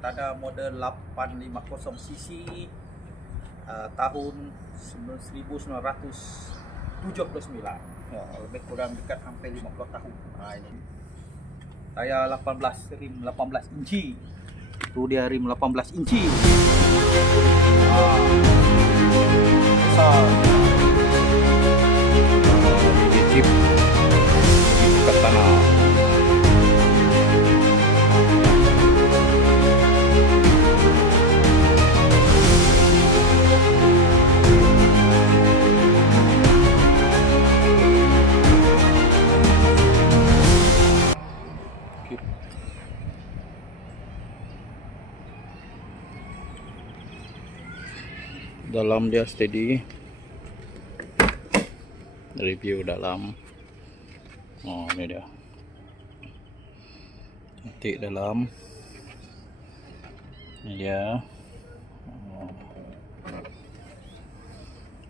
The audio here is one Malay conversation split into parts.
Katana model 850cc tahun 1979. Ya, lebih kurang dekat hampir 50 tahun. Ini tayar 18, rim 18 inci. Itu dia rim 18 inci. Besar. Ini Jeep Katana. Dalam dia steady. Review dalam. Oh, ini dia. Cantik dalam. Ini dia.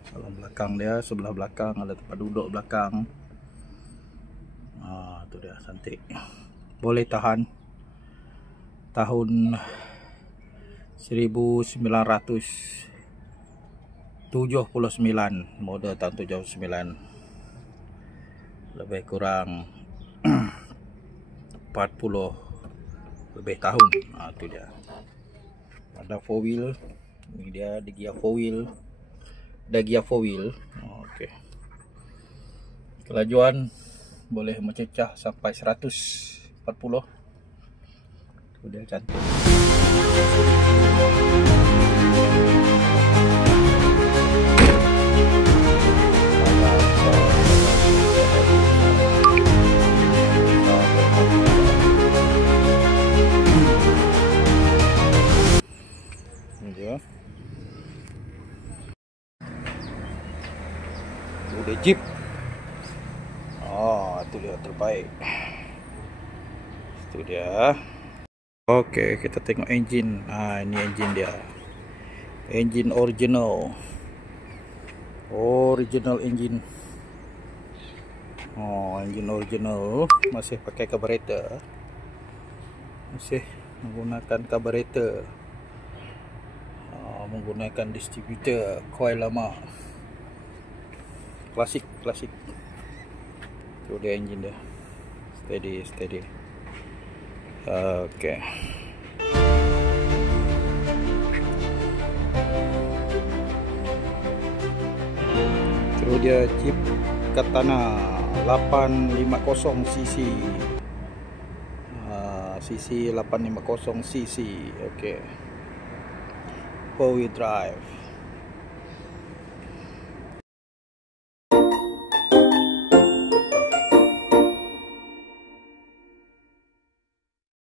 Dalam belakang dia, sebelah belakang ada tempat duduk belakang. Itu dia, cantik. Boleh tahan tahun 1979, model tahun 79, lebih kurang 40 lebih tahun. Itu dia. Ada 4 wheel. Ini dia di gear 4 wheel. Ada gear 4 wheel. Okey. Kelajuan boleh mencecah sampai 140. Itu dia, cantik. Udah Jeep. Itu dia terbaik. Itu dia. Oke, kita tengok engine. Ini engine dia. Engine original. Original engine. Engine original. Masih pakai carburetor. Masih menggunakan carburetor. Menggunakan distributor coil lama. Klasik. Itu dia engine dia. Steady. Oke. Itu dia Jeep Katana 850cc. cc 850cc. Oke. 4 wheel drive.